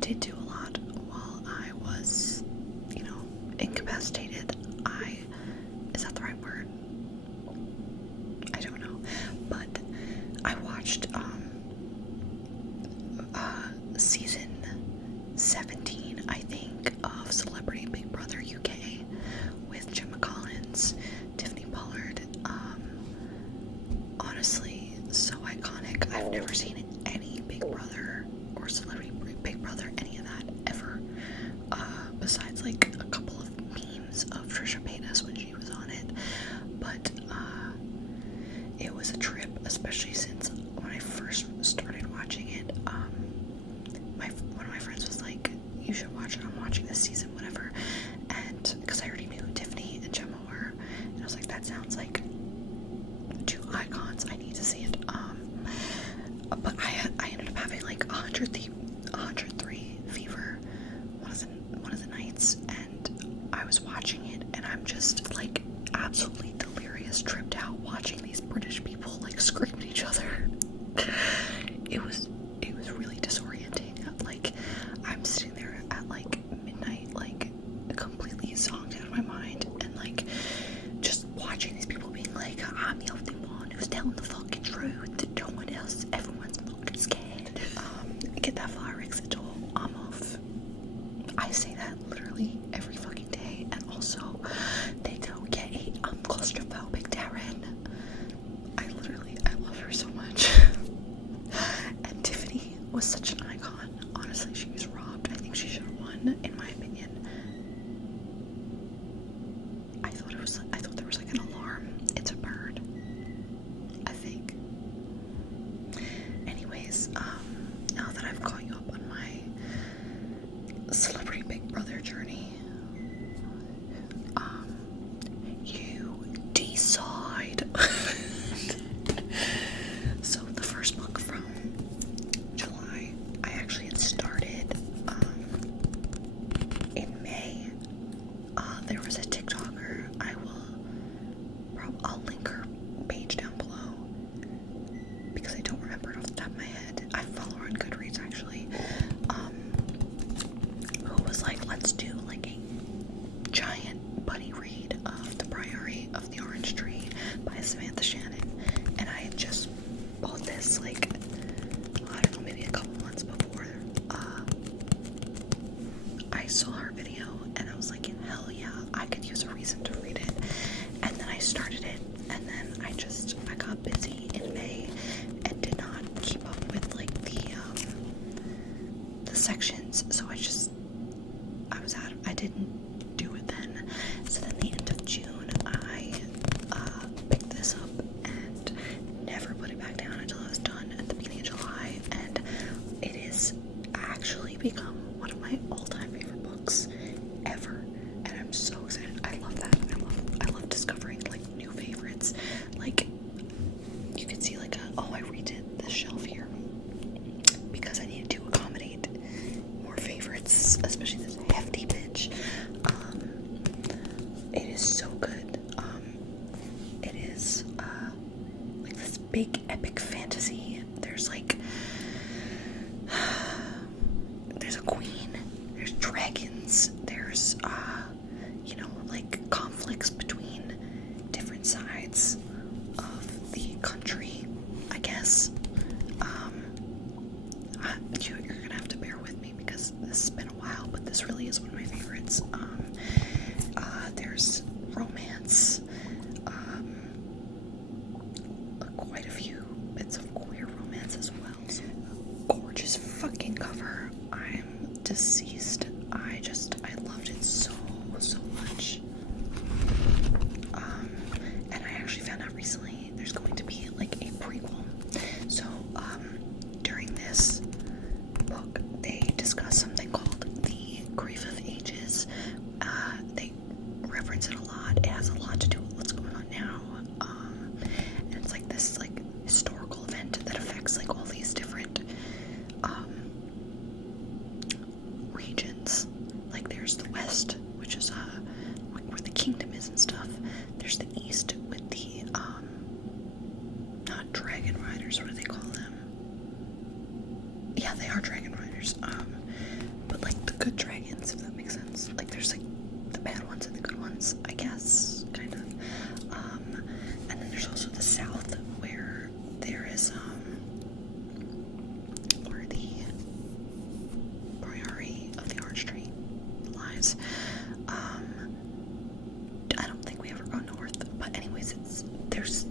did do a lot while I was, incapacitated. Is that the right word? I don't know. But I watched, season 17, I think, of Celebrity Big Brother UK with Gemma Collins, Tiffany Pollard. Honestly, so iconic. I've never seen any Big Brother or Celebrity Big Brother, any of that, ever. Besides, like, a couple of memes of Trisha Paytas when she was on it. But, it was a trip, especially since when I first started watching it, one of my friends was like, you should watch it, I'm watching this season, whatever, and, because I already knew who Tiffany and Gemma were, and I was like, that sounds like two icons, I need to see it, but I ended up having, like, 103 fever one of the nights, and I was watching it, and I'm just, like, absolutely delirious, tripped out, watching these British people, like, scream at each other. It was really disorienting. Like, I'm sitting there at, like, midnight, like, completely zonked out of my mind, and, like, just watching these people being like, I'm the only one who's telling the fucking truth, no one else, everyone's fucking scared. Get that fire exit door, I'm off. I say that literally every fucking day, and also, they don't get it, I'm claustrophobic, Darren. I love her so much. And Tiffany was such an icon. Honestly, she was robbed. I think she should have won, in my opinion. I thought there was like an alarm. It's a bird, I think. Anyways, now that I've caught you up on my Celebrity Big Brother journey, you decide. So the first book from July, I actually had started in May. There was a TikToker. I'll link her page down below because I don't remember it off the top of my head. I follow her on Goodreads actually. Who was like, let's do like a giant buddy read of The Priory of the Orange Tree by Samantha Shannon, and I had just bought this, like, I don't know, maybe a couple months before I saw her video, and I was like, hell yeah, I could use a reason to read it. And then I started it, and then I got busy in May and did not keep up with, like, the sections, so I didn't do it then. So then the end of June, I picked this up and never put it back down until I was done at the beginning of July, and it has actually become one of my all-time favorite books ever, and I'm so excited. I love that. I love discovering, like, new favorites. Like, you could see, like, I redid the shelf here because I needed to accommodate more favorites, especially this hefty bitch. It is so good. It is like this big epic fantasy. There's like there's a queen, there's dragons, there's like conflicts between different sides of the country, I guess. You're gonna have to bear with me because this has been a while, but this really is one of my favorites. There's romance, quite a few bits of queer romance as well. Gorgeous fucking cover. I'm deceased. I loved it so much. And I actually found out recently there's going to be like a prequel. So, during this book, they discuss something called the Grief of Ages. They reference it a lot. It has a lot to do with what's going on now. And it's like this like historical event that affects like all these different regions. Like there's the West, which is like where the kingdom is and stuff. There's the East with the not dragon riders, what do they call them? Yeah, they are dragon riders. Sunrise. I don't think we ever go north, but anyways, there's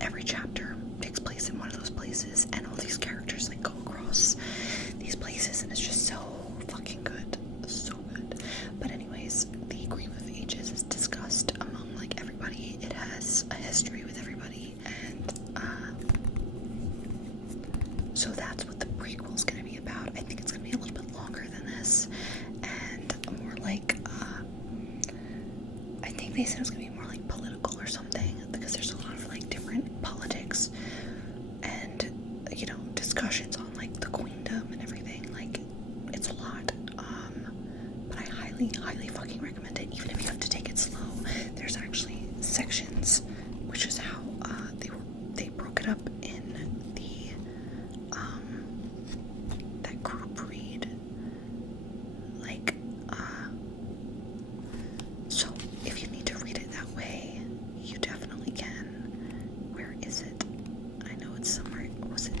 every chapter takes place in one of those places, and all these characters like go across these places, and it's just so fucking good, so good. But anyways, the Grief of Ages is discussed among like everybody. It has a history with everybody, and so that's what the prequel is going to be about. I think it's going to be a little bit longer than this, and more like I think they said it was going to be more like political or something, because there's a lot of like different politics and, you know, discussions on like the queendom and everything. Like, it's a lot. But I highly fucking recommend it, even if you have to take it slow. There's actually sections, which is how they broke it up in the that group read. Like, so if you need to read it that way, you definitely can. Where is it? I know it's somewhere. What was it?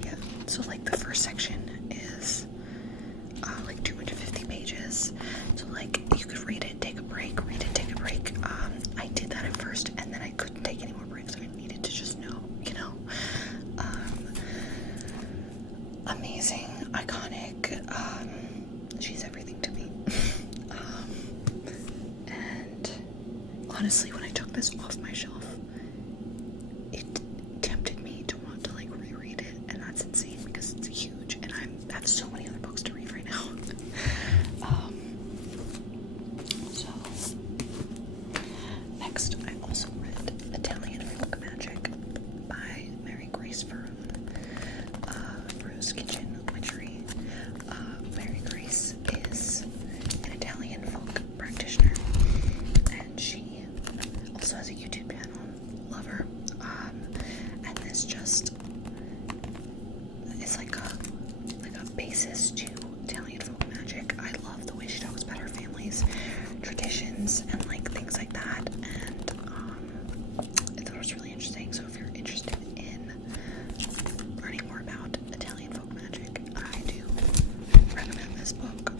Yeah, so like the first section is like 250 pages. So like you could read it, take a break, read it, take a break. I did that at first, and then I couldn't take any more breaks. So I needed to just know, you know. Amazing, iconic. She's everything to me. And honestly, when I took this off my shelf, it tempted me to want to like reread it, and that's insane because it's huge, and I have so many other books to read right now. So next, I also read Italian Folk Magic by Mary Grace Ferrone. Rose Kitchen Witchery. Mary Grace is an Italian folk practitioner, and she also has a YouTube channel. Love her. And this just is like a basis to Italian folk magic. I love the way she talks about her family's traditions and like things like that, and I thought it was really interesting. So if you're interested in learning more about Italian folk magic, I do recommend this book.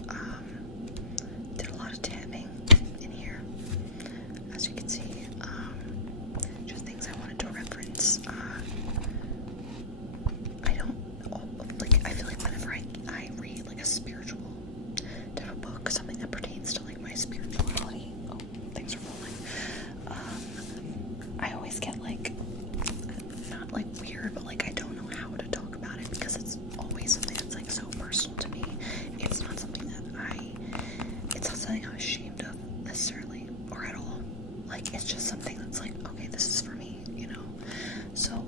Did a lot of tapping in here, as you can see. Just things I wanted to reference. I feel like whenever I read like a spiritual type of book, something that pertains to like my spirituality, things are falling, I always get like, not like weird, but like I don't know how to talk about it, because it's always something that's like so personal to me. It's not something I'm ashamed of necessarily, or at all. Like, it's just something that's like, okay, this is for me, you know? So,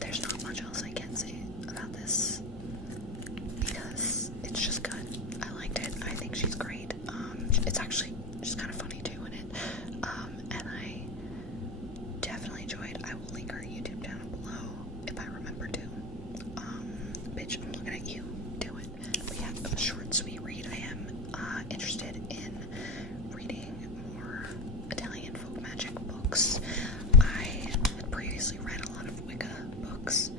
there's not much else I can say about this, because it's just good. I liked it. I think she's great. It's actually just kind of funny too in it. And I definitely enjoyed. I will link her YouTube channel below if I remember to. Bitch, I'm looking at you. Do it. But yeah, a short, sweet read. I am interested in reading more Italian folk magic books. I had previously read a lot of Wicca books,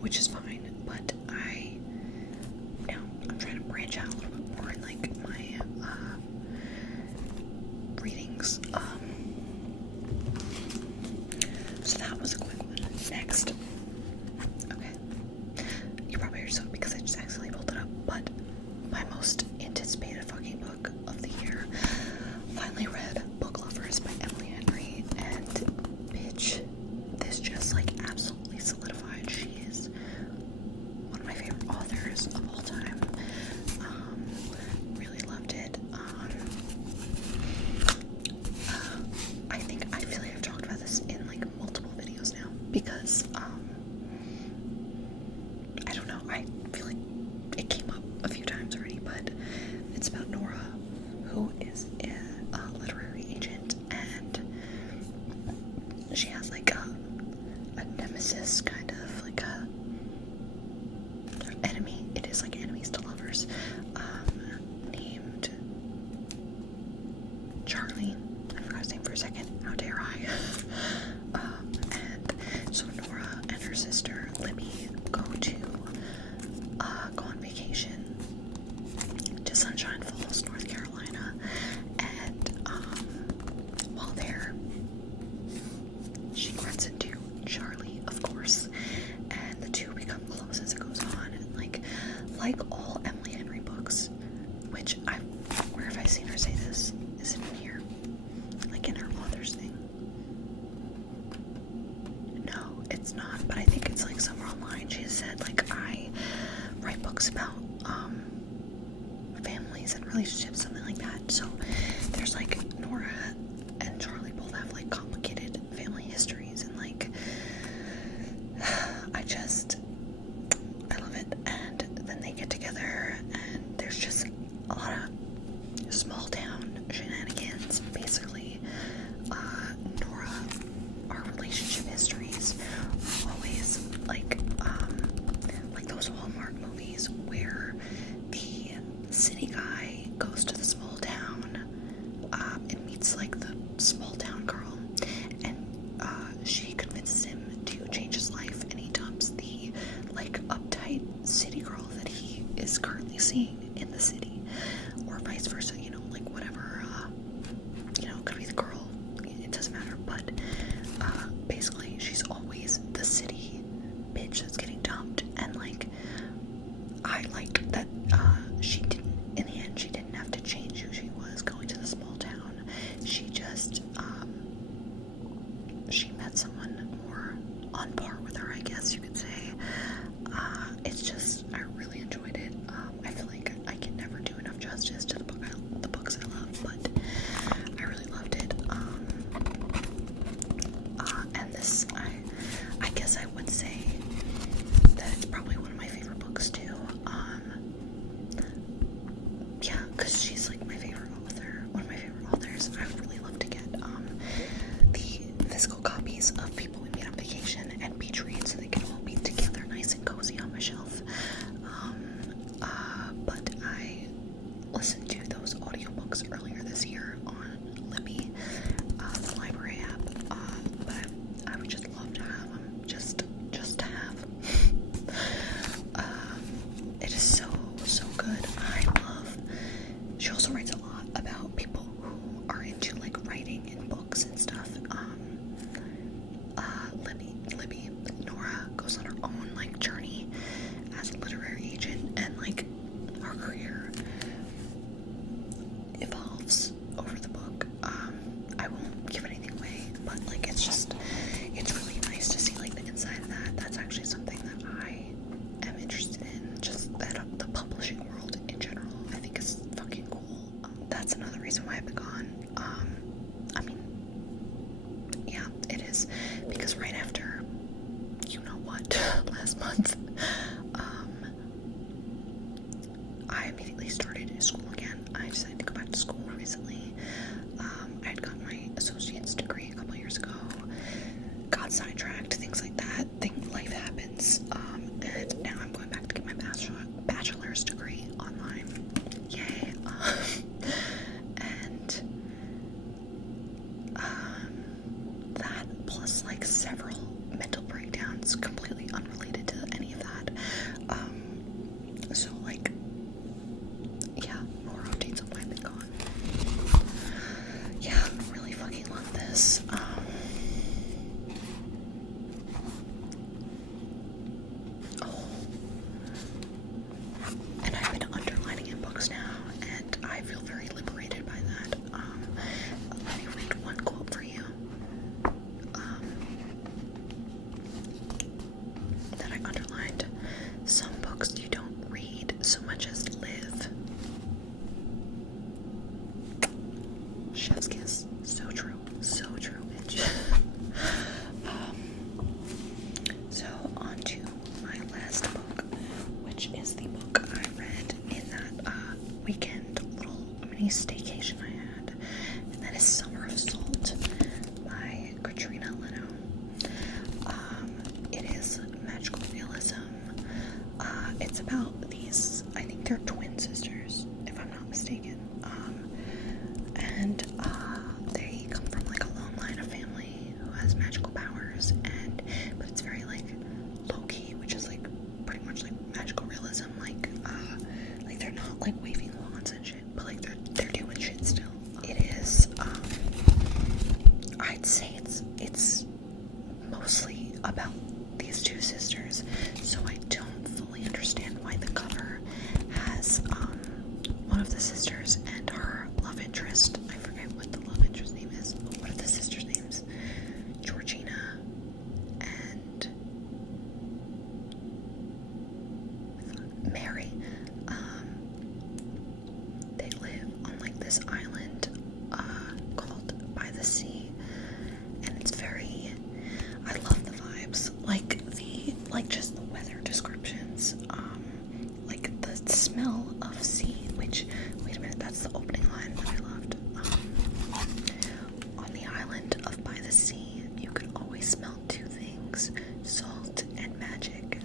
which is fine, but I'm trying to branch out a little bit more in like my readings. So that was a quick one. Next, okay, you probably heard so because I just accidentally pulled it up, but my most anticipated fucking book of the year. Finally read Book Lovers by Emily Henry, and bitch, this just like absolutely solidified. She is one of my favorite authors of all time. Really loved it. I feel like I've talked about this in like multiple videos now, because I don't know, I feel like it came up a few times already, but it's about Nora, who is a literary agent, and she has like a nemesis, kind of like a enemy. It is like enemies to lovers, named Charlie. I forgot his name for a second. How dare I? And so Nora and her sister Libby Charlie, of course, and the two become close as it goes on. And like all Emily Henry books, which where have I seen her say this? Is it in here? Like in her author's thing? No, it's not, but I think it's like somewhere online. She has said, like, I write books about families and relationships, something like that. So there's like Nora and Charlie both have like complicated family histories, and like I love it. And then they get together, and there's just a lot of small town shenanigans. Basically, Nora, our relationship histories always like those Hallmark movies where the city guy goes to the small town and meets like the small town girl, and she convinces him to change his life, and he dumps the like uptight city girl that he is currently seeing in the city, or vice versa, you know, like whatever, it could be the girl, it doesn't matter, but basically she's always the city bitch that's getting dumped. And like, I liked that she didn't, in the end, she didn't have to change who she was going to the small town. She just she met someone more on par with her, I guess you could say. It's just, I really enjoyed it. I feel like I can never do enough justice to the books I love, but I really loved it. And this, I guess I would say that it's probably one of my favorite books too. Yeah, because she's like my favorite author, one of my favorite authors. I would really love to get the physical copies of People We Meet on Vacation and Beach Read, so they can all be together nice and cozy on my shelf. But I listened to those audiobooks earlier this year on Libby, the library app, but I would just love to have them, just to have. It is so good. She also writes a lot about people who are into like writing and books and stuff. Libby, Nora goes on her own like journey as a literary agent, and like her career evolves over the book. I won't give anything away, but like it's really nice to see like the inside of that. That's actually something that I am interested in, just that the publishing world in general, I think is fucking cool. That's another reason why I've been gone. I mean, yeah, it is, because right after, you know what, last month, I immediately started school again. I decided to go back to school recently. I had gotten my associate's degree a couple years ago, got sidetracked, things like that. Life happens. And now I'm going back to get my bachelor's degree online. Yay. And that plus like several mental breakdowns completely unrelated to any of that. So like, yeah, more updates on why I've been gone. Yeah, really fucking love this. And I've been underlining in books now, and I feel very liberated by that. Let me read one quote for you. That I underlined. Some books you don't read so much as live. Chef's kiss. So true. So true, bitch. So on to my last book, which is the book I read in that weekend little mini staycation I had, and that is Summer of Salt by Katrina Leno. It is magical realism. It's about these, I think they're twin sisters, if I'm not mistaken. And they come from like a long line of family who has magical powers, but it's very like low-key, which is like pretty much like magical realism. Like they're not like waving wands and shit, but like they're doing shit still. It is I'd say it's mostly about these two sisters, so I don't fully understand why the cover has one of the sisters and her love interest. I forget what the love interest name is. What are the sisters' names? Georgina and Mary. They live on like this island called By the Sea, and it's very, I love the vibes, like just the weather descriptions, like the smell of sea, which, wait a minute, that's the opening line that I loved. On the island of By the Sea, you could always smell two things, salt and magic.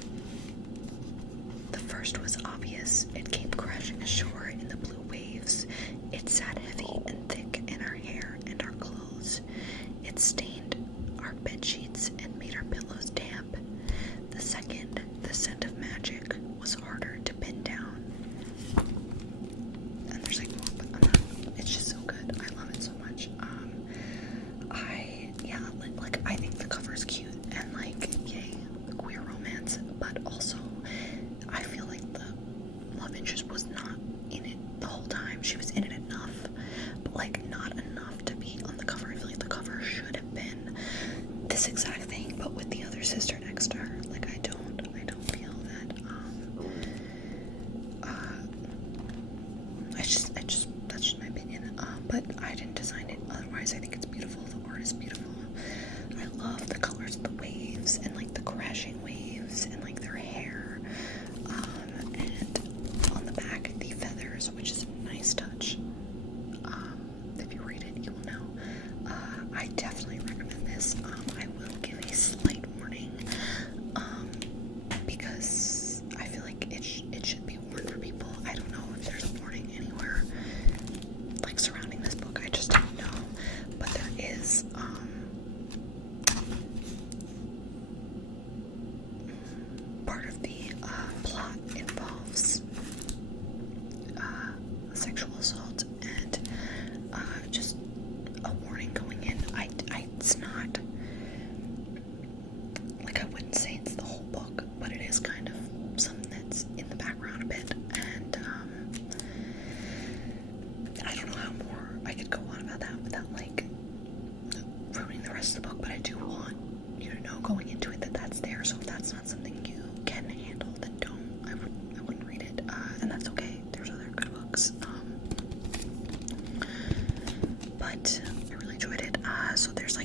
The first was obvious. It came crashing ashore in the blue waves. It sat heavy and thick in our hair and our clothes. It stained our bed sheets and made our pillows damp. The second, the scent of magic, was harder to pin down. And there's like more, but I'm not, it's just so good. I love it so much. I think the cover is cute and like, yay, queer romance, but also I feel like the love interest was not in it the whole time. She was in it enough, but like not enough to be on the cover. I feel like the cover should have been this exact thing, but with the other sister next to her. Like I don't feel that. That's just my opinion. But I didn't design it. Otherwise, I think it's beautiful. The art is beautiful. I love the colors of the waves and like the crashing waves and like their hair. And on the back, the feathers, which is a nice touch. If you read it, you will know. I definitely recommend this. I will give a slight warning, because I feel like it should be a warning for people. I don't know if there's a warning anywhere like surrounding this book. I just don't know, but there is. Part of the plot involves sexual assault and just a warning going in. It's not like, I wouldn't say it's the whole book, but it is kind of something that's in the background a bit, and I don't know how more I could go on about that without like ruining the rest of the book, but I do want you to know going into it that that's there, so if that's not something you can handle, then don't. I wouldn't read it, and that's okay. There's other good books, but I really enjoyed it. So there's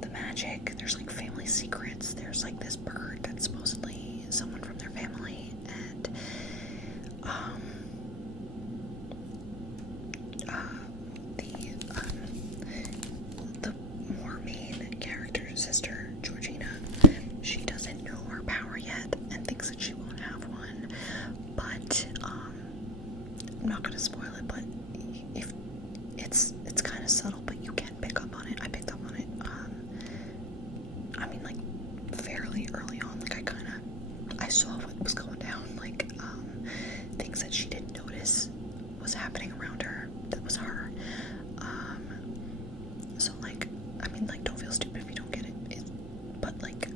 the magic, there's like family secrets, there's like this bird that's supposedly someone from their family, and the more main character, sister Georgina, she doesn't know her power yet and thinks that she won't have one, but I'm not gonna spoil it, but if it's kind of subtle, but you can pick up on it. I picked up on it, I mean, like, fairly early on. Like, I saw what was going down, like, things that she didn't notice was happening around her that was her. So, like, I mean, like, don't feel stupid if you don't get it, but, like,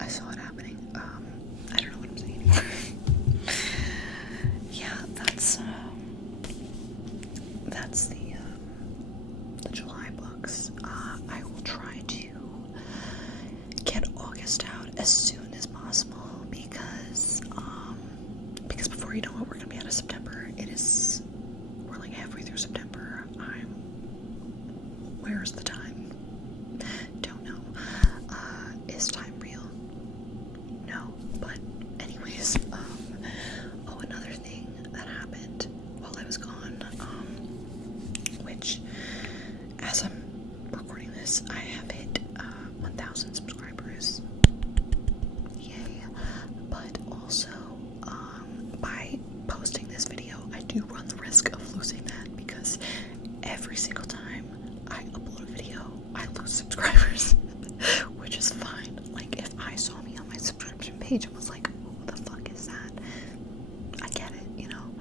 I saw it happening. I don't know what I'm saying anymore. Yeah, that's the July books. I will try to get August out as soon as possible, because before you know it, we're gonna be out of September. We're like halfway through September. Where's the time? Don't know. Is time real? No, but anyways, another thing that happened while I was gone, which, as I'm recording this, I have hit 1,000 subscribers. Yay. But also, by posting this video, I do run the risk of losing that, because every single time I upload a video, I lose subscribers, which is fine. Like, if I saw me on my subscription page and was like, who the fuck is that? I get it, you know?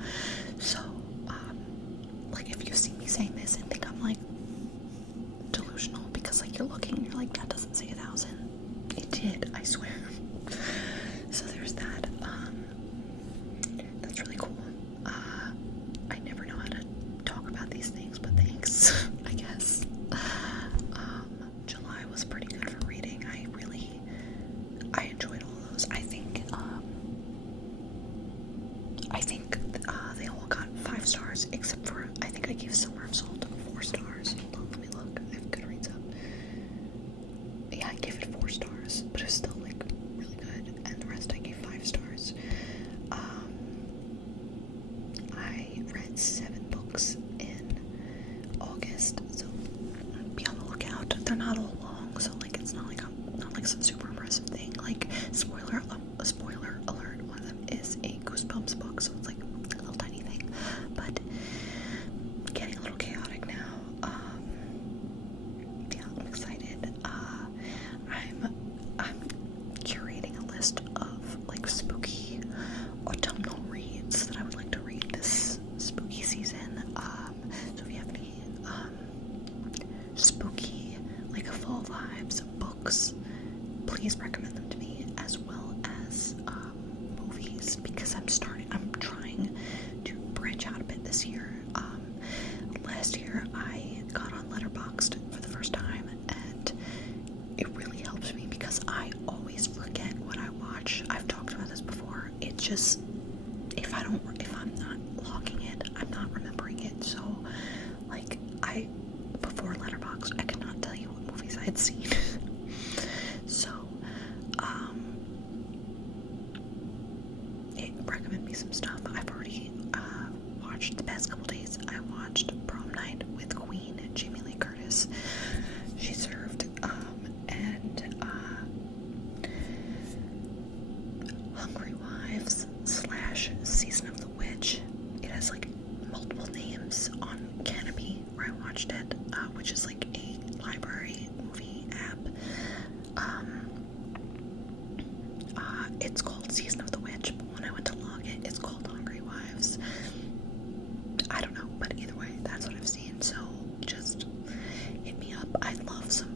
So, like, if you see me saying this and think I'm like, like, that doesn't say 1,000. It did, I swear. So there's that. That's really cool. I never know how to talk about these things, but thanks, I guess. July was pretty good for reading. I enjoyed all those. I think they all got 5 stars, except for, I think I gave Summer of Salt 4 stars. Hold on, let me look. I have Goodreads up. Yeah, I gave it 4 stars, but it was still, like, really good, and the rest I gave 5 stars. I read 7 books in August, so be on the lookout. They're not all long, so, like, it's not like some super impressive thing. Like, spoiler alert, one of them is a Goosebumps book, so it's like a little tiny thing, but getting a little chaotic now. Yeah, I'm excited. I'm curating a list of, like, spooky autumnal reads that I would like to read this spooky season. So if you have any spooky, like, fall vibes books, please recommend them to me, as well as movies, because I'm trying to branch out a bit this year. Last year I got on Letterboxd for the first time, and it really helps me because I always forget what I watch. I've talked about this before. It just, if I'm not logging it, I'm not remembering it. So, like, before Letterboxd, I could not tell you what movies I had seen. So, recommend me some stuff. I've already watched the past couple days. I watched Prom Night with Queen, Jamie Lee Curtis. She served, and Hungry Wives / Season of the Witch. It has, like, multiple names on Canopy, where I watched it, which is like a library movie app. It's called Season of the Witch, but when I went to log it, it's called Hungry Wives. I don't know, but either way, that's what I've seen, so just hit me up. I love some